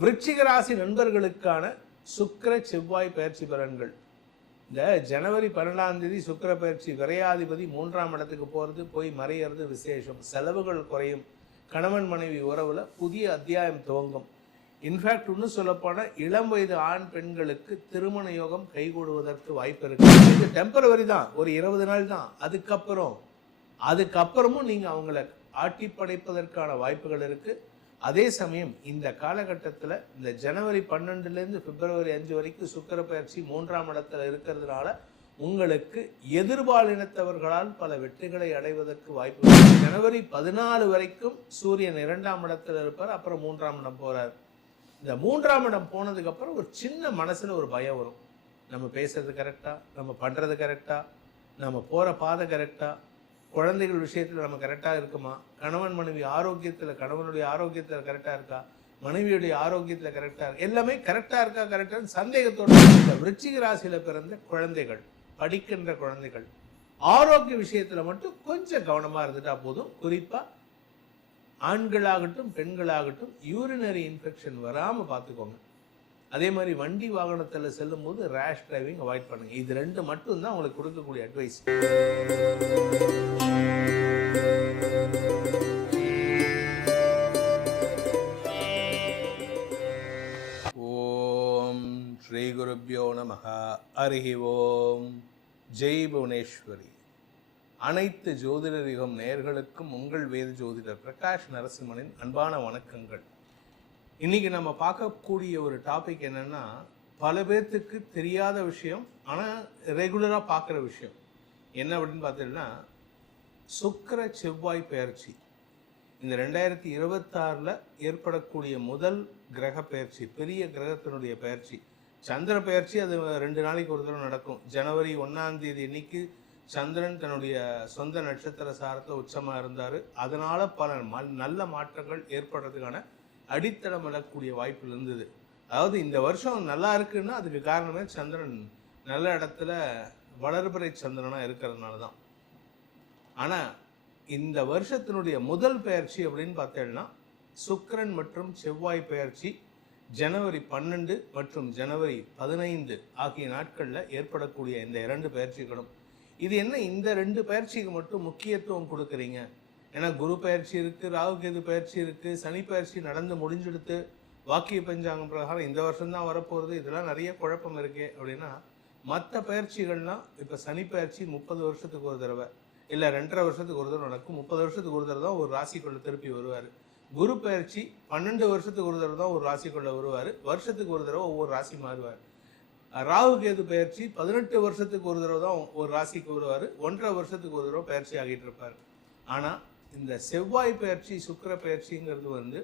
விருச்சிக ராசி நண்பர்களுக்கான சுக்கர செவ்வாய் பயிற்சி பலன்கள். இந்த ஜனவரி பன்னெண்டாம் தேதி சுக்கிர பயிற்சி விரையாதிபதி மூன்றாம் இடத்துக்கு போகிறது போய் மறையிறது விசேஷம். செலவுகள் குறையும். கணவன் மனைவி உறவில் புதிய அத்தியாயம் துவங்கும். இன்ஃபேக்ட் இன்னும் சொல்லப்போனால் இளம் வயது ஆண் பெண்களுக்கு திருமண யோகம் கைகூடுவதற்கு வாய்ப்பு இருக்கு. இது டெம்பரவரி தான். ஒரு இருபது நாள் தான். அதுக்கப்புறம் அதுக்கப்புறமும் நீங்கள் அவங்கள ஆட்டி படைப்பதற்கான வாய்ப்புகள் இருக்குது அதே சமயம் இந்த காலகட்டத்தில் இந்த ஜனவரி பன்னெண்டுலேருந்து பிப்ரவரி அஞ்சு வரைக்கும் சுக்கர பயிற்சி மூன்றாம் இடத்துல இருக்கிறதுனால உங்களுக்கு எதிர்பாலினத்தவர்களால் பல வெற்றிகளை அடைவதற்கு வாய்ப்பு ஜனவரி பதினாலு வரைக்கும் சூரியன் இரண்டாம் இடத்துல இருப்பார் அப்புறம் மூன்றாம் இடம் போகிறார் இந்த மூன்றாம் இடம் போனதுக்கப்புறம் ஒரு சின்ன மனசில் ஒரு பயம் வரும். நம்ம பேசுறது கரெக்டாக நம்ம பண்ணுறது கரெக்டாக நம்ம போகிற பாதை கரெக்டாக குழந்தைகள் விஷயத்தில் நம்ம கரெக்டாக இருக்குமா? கணவன் மனைவி ஆரோக்கியத்தில் கணவனுடைய ஆரோக்கியத்தில் கரெக்டாக இருக்கா? மனைவியுடைய ஆரோக்கியத்தில் கரெக்டாக இருக்கு? எல்லாமே கரெக்டாக இருக்கா கரெக்டா சந்தேகத்தோடு இந்த விருச்சிக ராசியில் பிறந்த குழந்தைகள் படிக்கின்ற குழந்தைகள் ஆரோக்கிய விஷயத்தில் மட்டும் கொஞ்சம் கவனமாக இருந்துட்டா போதும். குறிப்பாக ஆண்களாகட்டும் பெண்களாகட்டும் யூரினரி இன்ஃபெக்ஷன் வராமல் பார்த்துக்கோங்க. அதே மாதிரி வண்டி வாகனத்தில் செல்லும் போது ரேஷ் டிரைவிங் அவாய்ட் பண்ணுங்க. இது ரெண்டு மட்டும் தான் உங்களுக்கு கொடுக்கக்கூடிய அட்வைஸ் ஓம் ஸ்ரீ குருப்பியோ நமகா அருகி ஓம். ஜெய் புவனேஸ்வரி. அனைத்து ஜோதிடர் யுகம் நேயர்களுக்கும் உங்கள் வேத ஜோதிடர் பிரகாஷ் நரசிம்மனின் அன்பான வணக்கங்கள். இன்னைக்கு நம்ம பார்க்கக்கூடிய ஒரு டாபிக் என்னன்னா பல பேர்த்துக்கு தெரியாத விஷயம் ஆனால் ரெகுலராக பார்க்குற விஷயம். என்ன அப்படின்னு பார்த்தீங்கன்னா சுக்கிர செவ்வாய் பெயர்ச்சி. இந்த ரெண்டாயிரத்தி இருபத்தாறில் ஏற்படக்கூடிய முதல் கிரக பெயர்ச்சி பெரிய கிரகத்தினுடைய பெயர்ச்சி. சந்திர பெயர்ச்சி அது ரெண்டு நாளைக்கு ஒரு தடவை நடக்கும். ஜனவரி ஒன்றாம் தேதி சந்திரன் தன்னுடைய சொந்த நட்சத்திர சாரத்தை உச்சமாக இருந்தார். அதனால் பல நல்ல மாற்றங்கள் ஏற்படுறதுக்கான அடித்தளம் விடக்கூடிய வாய்ப்பு இருந்தது. அதாவது இந்த வருஷம் நல்லா இருக்குன்னா அதுக்கு காரணமே சந்திரன். நல்ல இடத்துல வளர்பறை சந்திரனாக இருக்கிறதுனால தான் ஆனால் இந்த வருஷத்தினுடைய முதல் பெயர்ச்சி அப்படின்னு பார்த்தேன்னா சுக்கரன் மற்றும் செவ்வாய் பெயர்ச்சி ஜனவரி பன்னெண்டு மற்றும் ஜனவரி பதினைந்து ஆகிய நாட்களில் ஏற்படக்கூடிய இந்த இரண்டு பயிற்சிகளும் இது என்ன இந்த ரெண்டு பயிற்சிக்கு மட்டும் முக்கியத்துவம் கொடுக்குறீங்க? ஏன்னா குரு பயிற்சி இருக்குது ராகு கேது பயிற்சி இருக்குது சனி பயிற்சி நடந்து முடிஞ்செடுத்து வாக்கிய பஞ்சாங்கம் பிரகாரம் இந்த வருஷம்தான் வரப்போகிறது இதெல்லாம் நிறைய குழப்பம் இருக்குது அப்படின்னா மற்ற பயிற்சிகள்லாம் இப்போ சனி பயிற்சி முப்பது வருஷத்துக்கு ஒரு தடவை இல்லை ரெண்டரை வருஷத்துக்கு ஒரு தடவை நடக்கும். முப்பது வருஷத்துக்கு ஒரு தடவை தான் ஒரு ராசிக்குள்ள திருப்பி வருவார். குரு பயிற்சி பன்னெண்டு வருஷத்துக்கு ஒரு தடவை தான் ஒரு ராசிக்குள்ள வருவார். வருஷத்துக்கு ஒரு தடவை ஒவ்வொரு ராசி மாறுவார். ராகு கேது பயிற்சி பதினெட்டு வருஷத்துக்கு ஒரு தடவை தான் ஒரு ராசிக்கு வருவார். ஒன்றரை வருஷத்துக்கு ஒரு தடவை பயிற்சி ஆகிட்டு இருப்பார். ஆனால் இந்த செவ்வாய் பயிற்சி சுக்கிர பயிற்சிங்கிறது வந்து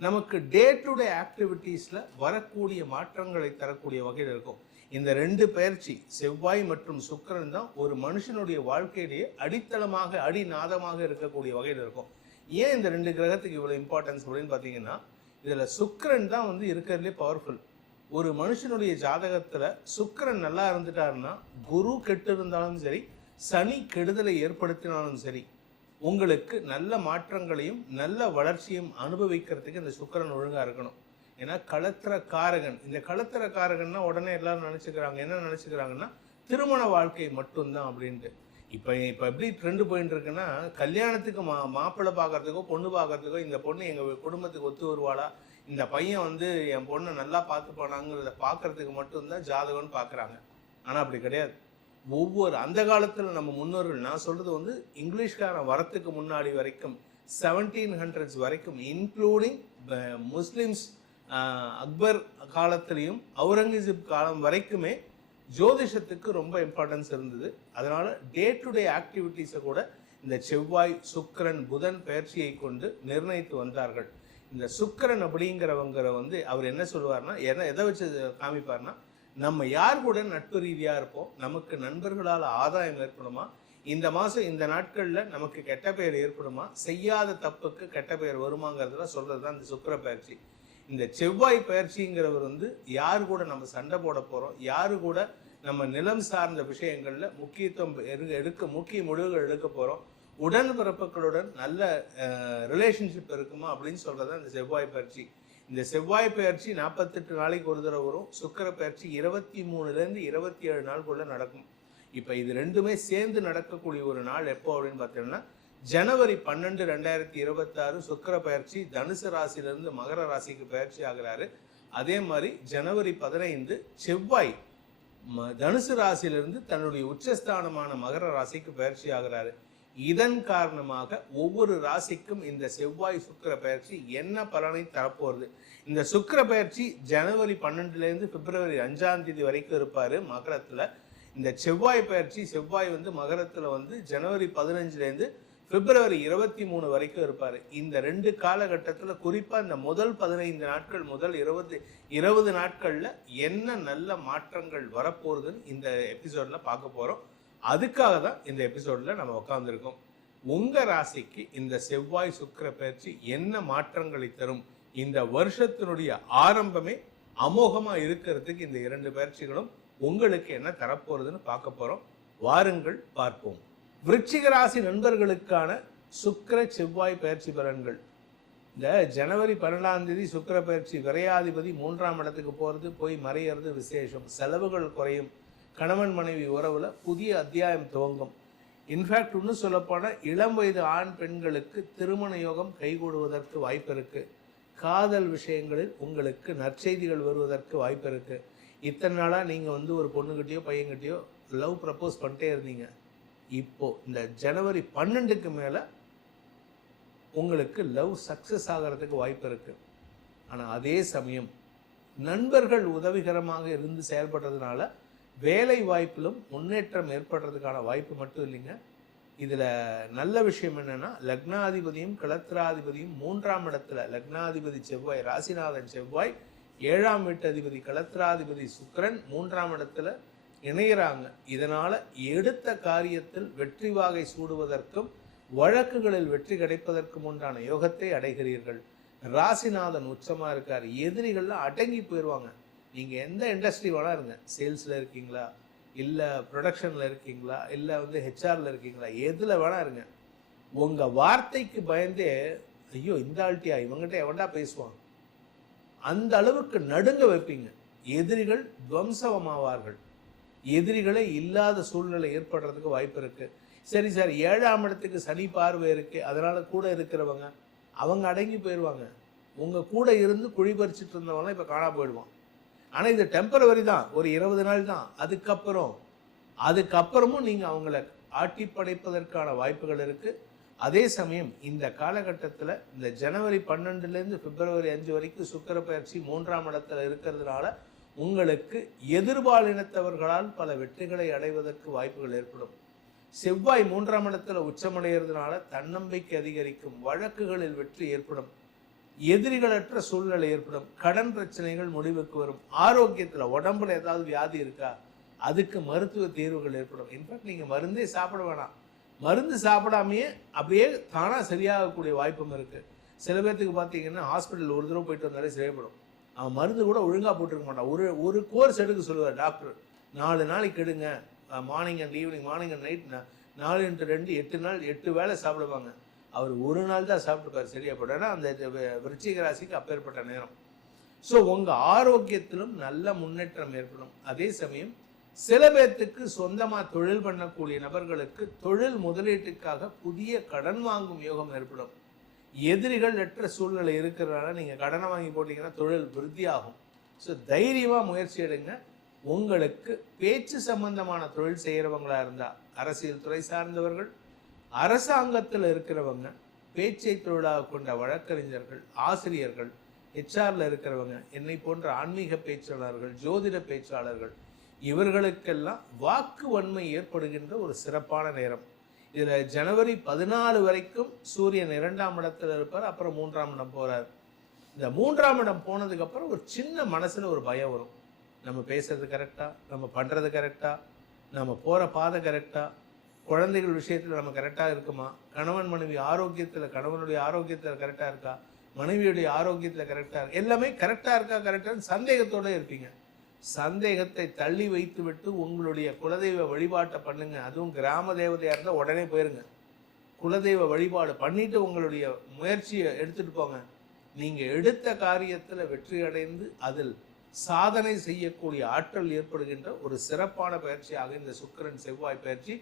நமக்கு டே டு டே ஆக்டிவிட்டீஸில் வரக்கூடிய மாற்றங்களை தரக்கூடிய வகையில் இருக்கும். இந்த ரெண்டு பயிற்சி செவ்வாய் மற்றும் சுக்கரன் தான் ஒரு மனுஷனுடைய வாழ்க்கையிலேயே அடித்தளமாக அடிநாதமாக இருக்கக்கூடிய வகையில் இருக்கும். ஏன் இந்த ரெண்டு கிரகத்துக்கு இவ்வளோ இம்பார்ட்டன்ஸ் அப்படின்னு பார்த்தீங்கன்னா இதில் சுக்கரன் தான் வந்து இருக்கிறதுலே பவர்ஃபுல் ஒரு மனுஷனுடைய ஜாதகத்தில் சுக்கரன் நல்லா இருந்துட்டாருன்னா குரு கெட்டு இருந்தாலும் சரி சனி கெடுதலை ஏற்படுத்தினாலும் சரி உங்களுக்கு நல்ல மாற்றங்களையும் நல்ல வளர்ச்சியும் அனுபவிக்கிறதுக்கு இந்த சுக்கரன் ஒழுங்கா இருக்கணும். ஏன்னா களத்திர காரகன் இந்த களத்திர காரகன்னா உடனே எல்லாரும் நினைச்சுக்கிறாங்க. என்ன நினைச்சுக்கிறாங்கன்னா திருமண வாழ்க்கை மட்டும்தான் அப்படின்ட்டு. இப்போ இப்போ எப்படி ட்ரெண்டு போயிட்டு இருக்குன்னா கல்யாணத்துக்கு மா மாப்பிள்ளை பார்க்கறதுக்கோ பொண்ணு பார்க்கறதுக்கோ இந்த பொண்ணு எங்கள் குடும்பத்துக்கு ஒத்து வருவாளா? இந்த பையன் வந்து என் பொண்ணை நல்லா பார்த்து போனாங்கிறத பார்க்கறதுக்கு மட்டும்தான் ஜாதகம்னு பார்க்குறாங்க ஆனால் அப்படி கிடையாது. ஒவ்வொரு அந்த காலத்தில் நம்ம முன்னோர்கள் நான் சொல்கிறது வந்து இங்கிலீஷ்காரன் வரத்துக்கு முன்னாடி வரைக்கும் செவன்டீன் ஹண்ட்ரட்ஸ் வரைக்கும் இன்க்ளூடிங் முஸ்லீம்ஸ் அக்பர் காலத்திலையும் அவுரங்கசீப் காலம் வரைக்குமே ஜோதிஷத்துக்கு ரொம்ப இம்பார்ட்டன்ஸ் இருந்தது. அதனால் டே டு டே ஆக்டிவிட்டீஸை கூட இந்த செவ்வாய் சுக்கரன் புதன் பயிற்சியை கொண்டு நிர்ணயித்து வந்தார்கள். இந்த சுக்கரன் அப்படிங்கிறவங்கிற வந்து அவர் என்ன சொல்லுவார்னா என்ன எதை வச்சு காமிப்பார்னா நம்ம யார் கூட நட்பு ரீதியாக இருப்போம்? நமக்கு நண்பர்களால் ஆதாயம் ஏற்படுமா? இந்த மாதம் இந்த நாட்களில் நமக்கு கெட்ட பெயர் ஏற்படுமா? செய்யாத தப்புக்கு கெட்ட பெயர் வருமாங்கிறதுலாம் சொல்கிறது தான் இந்த சுக்கிர பயிற்சி. இந்த செவ்வாய் பயிற்சிங்கிறவர் வந்து யார் கூட நம்ம சண்டை போட போகிறோம் யாரு கூட நம்ம நிலம் சார்ந்த விஷயங்களில் முக்கியத்துவம் எடுக்க முக்கிய முடிவுகள் எடுக்க போகிறோம் உடன்பிறப்புகளுடன் நல்ல ரிலேஷன்ஷிப் இருக்குமா? அப்படின்னு சொல்கிறது தான் இந்த செவ்வாய் பயிற்சி. இந்த செவ்வாய் பயிற்சி நாற்பத்தெட்டு நாளைக்கு ஒரு தடவை வரும். சுக்கர பயிற்சி இருபத்தி மூணுலேருந்து இருபத்தி ஏழு நாளுக்குள்ளே நடக்கும். இப்போ இது ரெண்டுமே சேர்ந்து நடக்கக்கூடிய ஒரு நாள் எப்போ அப்படின்னு பார்த்தீங்கன்னா ஜனவரி பன்னெண்டு ரெண்டாயிரத்தி இருபத்தாறு சுக்கர பயிற்சி தனுசு ராசியிலேருந்து மகர ராசிக்கு பயிற்சி ஆகிறாரு. அதே மாதிரி ஜனவரி பதினைந்து செவ்வாய் ம- தனுசு ராசியிலிருந்து தன்னுடைய உச்சஸ்தானமான மகர ராசிக்கு பயிற்சி ஆகிறாரு. இதன் காரணமாக ஒவ்வொரு ராசிக்கும் இந்த செவ்வாய் சுக்கிர பயிற்சி என்ன பலனை தரப்போகிறது இந்த சுக்கிர பயிற்சி ஜனவரி பன்னெண்டுலேருந்து பிப்ரவரி அஞ்சாம் தேதி வரைக்கும் இருப்பார் மகரத்தில். இந்த செவ்வாய் பயிற்சி செவ்வாய் வந்து மகரத்தில் வந்து ஜனவரி பதினஞ்சுலேருந்து பிப்ரவரி இருபத்தி மூணு வரைக்கும் இருப்பார். இந்த ரெண்டு காலகட்டத்தில் குறிப்பாக இந்த முதல் பதினைந்து நாட்கள் முதல் இருபது இருபது நாட்களில் என்ன நல்ல மாற்றங்கள் வரப்போகுதுன்னு இந்த எபிசோடில் பார்க்க போகிறோம் அதுக்காக தான் இந்த எபிசோடில் நம்ம உட்காந்துருக்கோம் உங்கள் ராசிக்கு இந்த செவ்வாய் சுக்கிர பயிற்சி என்ன மாற்றங்களை தரும்? இந்த வருஷத்தினுடைய ஆரம்பமே அமோகமாக இருக்கிறதுக்கு இந்த இரண்டு பயிற்சிகளும் உங்களுக்கு என்ன தரப்போகிறதுன்னு பார்க்க போகிறோம் வாருங்கள் பார்ப்போம். விருச்சிக ராசி நண்பர்களுக்கான சுக்கிர செவ்வாய் பயிற்சி பலன்கள். இந்த ஜனவரி பன்னெண்டாம் தேதி சுக்கிர பயிற்சி விரையாதிபதி மூன்றாம் இடத்துக்கு போகிறது போய் மறையிறது விசேஷம். செலவுகள் குறையும். கணவன் மனைவி உறவில் புதிய அத்தியாயம் துவங்கும். இன்ஃபேக்ட் இன்னும் சொல்லப்போனால் இளம் வயது ஆண் பெண்களுக்கு திருமண யோகம் கைகூடுவதற்கு வாய்ப்பு இருக்குது காதல் விஷயங்களில் உங்களுக்கு நற்செய்திகள் வருவதற்கு வாய்ப்பு இருக்குது இத்தனை நாளாக நீங்கள் வந்து ஒரு பொண்ணுக்கிட்டேயோ பையன்கிட்டேயோ லவ் ப்ரப்போஸ் பண்ணிட்டே இருந்தீங்க. இப்போது இந்த ஜனவரி பன்னெண்டுக்கு மேலே உங்களுக்கு லவ் சக்ஸஸ் ஆகிறதுக்கு வாய்ப்பு இருக்குது ஆனால் அதே சமயம் நண்பர்கள் உதவிகரமாக இருந்து செயல்படுறதுனால வேலை வாய்ப்பிலும் முன்னேற்றம் ஏற்படுறதுக்கான வாய்ப்பு மட்டும் இல்லைங்க. இதில் நல்ல விஷயம் என்னென்னா லக்னாதிபதியும் கலத்திராதிபதியும் மூன்றாம் இடத்துல லக்னாதிபதி செவ்வாய் ராசிநாதன் செவ்வாய் ஏழாம் வீட்டு அதிபதி கலத்திராதிபதி சுக்கிரன் மூன்றாம் இடத்துல இணைகிறாங்க இதனால் எடுத்த காரியத்தில் வெற்றி வாகை சூடுவதற்கும் வழக்குகளில் வெற்றி கிடைப்பதற்கும் உண்டான யோகத்தை அடைகிறீர்கள். ராசிநாதன் உச்சமாக இருக்கார். எதிரிகள்லாம் அடங்கி போயிடுவாங்க நீங்கள் எந்த இண்டஸ்ட்ரி வேணா இருங்க. சேல்ஸில் இருக்கீங்களா? இல்லை ப்ரொடக்ஷனில் இருக்கீங்களா? இல்லை வந்து ஹெச்ஆரில் இருக்கீங்களா? எதில் வேணா இருங்க. உங்கள் வார்த்தைக்கு பயந்தே ஐயோ இந்த ஆள்ட்டியா? இவங்ககிட்ட எவன்டா பேசுவான்? அந்த அளவுக்கு நடுங்க வைப்பீங்க. எதிரிகள் துவம்சவமாவார்கள் எதிரிகளே இல்லாத சூழ்நிலை ஏற்படுறதுக்கு வாய்ப்பு இருக்குது சரி சார் ஏழாம் இடத்துக்கு சனி பார்வை இருக்குது அதனால் கூட இருக்கிறவங்க அவங்க அடங்கி போயிடுவாங்க உங்கள் கூட இருந்து குழி பறிச்சுட்டு இருந்தவங்களாம் இப்போ காணா போயிடுவான். ஆனால் இது டெம்பரவரி தான். ஒரு இருபது நாள் தான். அதுக்கப்புறம் அதுக்கப்புறமும் நீங்கள் அவங்கள ஆட்டி படைப்பதற்கான வாய்ப்புகள் இருக்குது அதே சமயம் இந்த காலகட்டத்தில் இந்த ஜனவரி பன்னெண்டுலேருந்து பிப்ரவரி அஞ்சு வரைக்கும் சுக்கர பயிற்சி மூன்றாம் இடத்துல இருக்கிறதுனால உங்களுக்கு எதிர்பாலினத்தவர்களால் பல வெற்றிகளை அடைவதற்கு வாய்ப்புகள் ஏற்படும். செவ்வாய் மூன்றாம் இடத்துல உச்சமடைகிறதுனால தன்னம்பிக்கை அதிகரிக்கும். வழக்குகளில் வெற்றி ஏற்படும். எதிரிகளற்ற சூழ்நிலை ஏற்படும். கடன் பிரச்சனைகள் முடிவுக்கு வரும். ஆரோக்கியத்தில் உடம்புல ஏதாவது வியாதி இருக்கா? அதுக்கு மருத்துவ தீர்வுகள் ஏற்படும். இன்ஃபேக்ட் நீங்கள் மருந்தே சாப்பிட வேணாம். மருந்து சாப்பிடாமையே அப்படியே தானாக சரியாகக்கூடிய வாய்ப்பும் இருக்குது சில பேர்த்துக்கு பார்த்தீங்கன்னா ஹாஸ்பிட்டல் ஒரு தடவை போயிட்டு வந்தாலே சரியாப்படும் அவன் மருந்து கூட ஒழுங்காக போட்டிருக்க மாட்டான். ஒரு ஒரு கோர்ஸ் எடுக்க சொல்லுவார் டாக்டர் நாலு நாளைக்கு எடுங்க. Morning and evening morning and night நாலு இன்ட்டு ரெண்டு எட்டு நாள் எட்டு வேளை சாப்பிடுவாங்க. அவர் ஒரு நாள் தான் சாப்பிட்டுருக்காரு சரியா ஏன்னா அந்த விருச்சிக ராசிக்கு அப்பேற்பட்ட நேரம். ஸோ உங்கள் ஆரோக்கியத்திலும் நல்ல முன்னேற்றம் ஏற்படும். அதே சமயம் சில பேர்த்துக்கு சொந்தமாக தொழில் பண்ணக்கூடிய நபர்களுக்கு தொழில் முதலீட்டுக்காக புதிய கடன் வாங்கும் யோகம் ஏற்படும். எதிரிகள் அற்ற சூழ்நிலை இருக்கிறனால நீங்கள் கடனை வாங்கி போட்டிங்கன்னா தொழில் விருத்தியாகும். ஸோ தைரியமாக முயற்சி எடுங்க. உங்களுக்கு பேச்சு சம்பந்தமான தொழில் செய்கிறவங்களாக இருந்தால் அரசியல் துறை சார்ந்தவர்கள் அரசாங்கத்தில் இருக்கிறவங்க பேச்சை தொழிலாக கொண்ட வழக்கறிஞர்கள் ஆசிரியர்கள் ஹெச்ஆரில் இருக்கிறவங்க என்னை போன்ற ஆன்மீக பேச்சாளர்கள் ஜோதிட பேச்சாளர்கள் இவர்களுக்கெல்லாம் வாக்கு வன்மை ஏற்படுகின்ற ஒரு சிறப்பான நேரம். இதில் ஜனவரி பதினாலு வரைக்கும் சூரியன் இரண்டாம் இடத்துல இருப்பார் அப்புறம் மூன்றாம் இடம் போகிறார் இந்த மூன்றாம் இடம் போனதுக்கப்புறம் ஒரு சின்ன மனசில் ஒரு பயம் வரும். நம்ம பேசுறது கரெக்டாக நம்ம பண்ணுறது கரெக்டாக நம்ம போகிற பாதை கரெக்டாக குழந்தைகள் விஷயத்தில் நம்ம கரெக்டாக இருக்குமா? கணவன் மனைவி ஆரோக்கியத்தில் கணவனுடைய ஆரோக்கியத்தில் கரெக்டாக இருக்கா? மனைவியுடைய ஆரோக்கியத்தில் கரெக்டாக இருக்கு? எல்லாமே கரெக்டாக இருக்கா கரெக்டான்னு சந்தேகத்தோடு இருப்பீங்க. சந்தேகத்தை தள்ளி வைத்துவிட்டு உங்களுடைய குலதெய்வ வழிபாட்டை பண்ணுங்க. அதுவும் கிராம தேவதையாக இருந்தால் உடனே போயிருங்க. குலதெய்வ வழிபாடு பண்ணிட்டு உங்களுடைய முயற்சியை எடுத்துட்டு போங்க. நீங்கள் எடுத்த காரியத்தில் வெற்றி அடைந்து அதில் சாதனை செய்யக்கூடிய ஆற்றல் ஏற்படுகின்ற ஒரு சிறப்பான பயிற்சியாக இந்த சுக்கிரன் செவ்வாய் பயிற்சி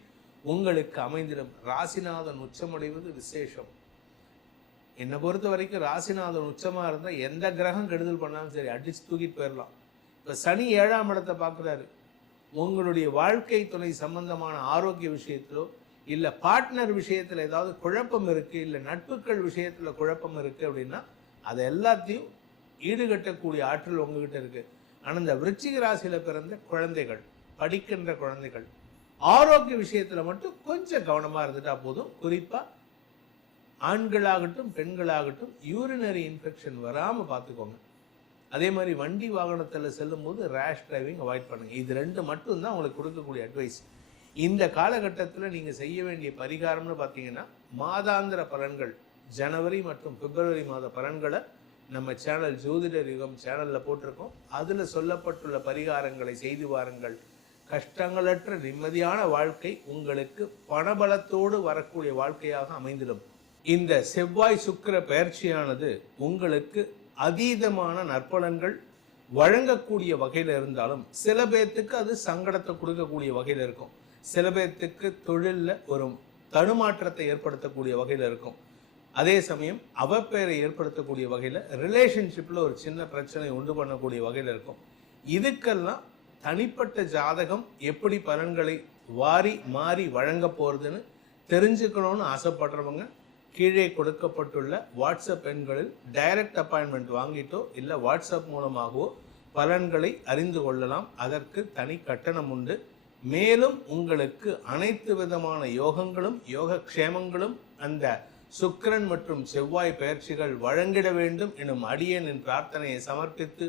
உங்களுக்கு அமைந்திடும். ராசிநாதன் உச்சமடைவது விசேஷம். என்னை பொறுத்த வரைக்கும் ராசிநாதன் உச்சமாக இருந்தால் எந்த கிரகம் கெடுதல் பண்ணாலும் சரி அடிச்சு தூக்கிட்டு போயிடலாம் இப்போ சனி ஏழாம் இடத்தை பார்க்குறாரு உங்களுடைய வாழ்க்கை துணை சம்பந்தமான ஆரோக்கிய விஷயத்திலோ இல்லை பார்ட்னர் விஷயத்தில் ஏதாவது குழப்பம் இருக்குது இல்லை நட்புகள் விஷயத்தில் குழப்பம் இருக்குது அப்படின்னா அதை எல்லாத்தையும் ஈடுகட்டக்கூடிய ஆற்றல் உங்ககிட்ட இருக்குது ஆனால் இந்த விருச்சிக ராசியில் பிறந்த குழந்தைகள் படிக்கின்ற குழந்தைகள் ஆரோக்கிய விஷயத்தில் மட்டும் கொஞ்சம் கவனமாக இருந்துட்டா போதும். குறிப்பாக ஆண்களாகட்டும் பெண்களாகட்டும் யூரினரி இன்ஃபெக்ஷன் வராமல் பார்த்துக்கோங்க அதே மாதிரி வண்டி வாகனத்தில் செல்லும்போது ரேஷ் டிரைவிங் அவாய்ட் பண்ணுங்க. இது ரெண்டு மட்டும்தான் உங்களுக்கு கொடுக்கக்கூடிய அட்வைஸ் இந்த காலகட்டத்தில் நீங்கள் செய்ய வேண்டிய பரிகாரம்னு பார்த்தீங்கன்னா மாதாந்திர பலன்கள் ஜனவரி மற்றும் பிப்ரவரி மாத பலன்களை நம்ம சேனல் ஜோதிடர் யுகம் சேனலில் போட்டிருக்கோம். அதில் சொல்லப்பட்டுள்ள பரிகாரங்களை செய்து வாருங்கள். கஷ்டங்களற்ற நிம்மதியான வாழ்க்கை உங்களுக்கு பணபலத்தோடு வரக்கூடிய வாழ்க்கையாக அமைந்திடும். இந்த செவ்வாய் சுக்கிர பயிற்சியானது உங்களுக்கு அதீதமான நற்பலன்கள் வழங்கக்கூடிய வகையில் இருந்தாலும் சில பேர்த்துக்கு அது சங்கடத்தை கொடுக்கக்கூடிய வகையில் இருக்கும். சில பேர்த்துக்கு தொழிலில் ஒரு தடுமாற்றத்தை ஏற்படுத்தக்கூடிய வகையில் இருக்கும். அதே சமயம் அவப்பெயரை ஏற்படுத்தக்கூடிய வகையில் ரிலேஷன்ஷிப்பில் ஒரு சின்ன பிரச்சனை உண்டு பண்ணக்கூடிய வகையில் இருக்கும். இதுக்கெல்லாம் தனிப்பட்ட ஜாதகம் எப்படி பலன்களை வாரி மாறி வழங்க போகிறதுன்னு தெரிஞ்சுக்கணும்னு ஆசைப்படுறவங்க கீழே கொடுக்கப்பட்டுள்ள வாட்ஸ்அப் எண்களில் டைரக்ட் அப்பாயின்மெண்ட் வாங்கிட்டோ இல்லை வாட்ஸ்அப் மூலமாகவோ பலன்களை அறிந்து கொள்ளலாம். அதற்கு தனி கட்டணம் உண்டு. மேலும் உங்களுக்கு அனைத்து விதமான யோகங்களும் யோக க்ஷேமங்களும் அந்த சுக்கிரன் மற்றும் செவ்வாய் பயிற்சிகள் வழங்கிட வேண்டும் எனும் அடியனின் பிரார்த்தனையை சமர்ப்பித்து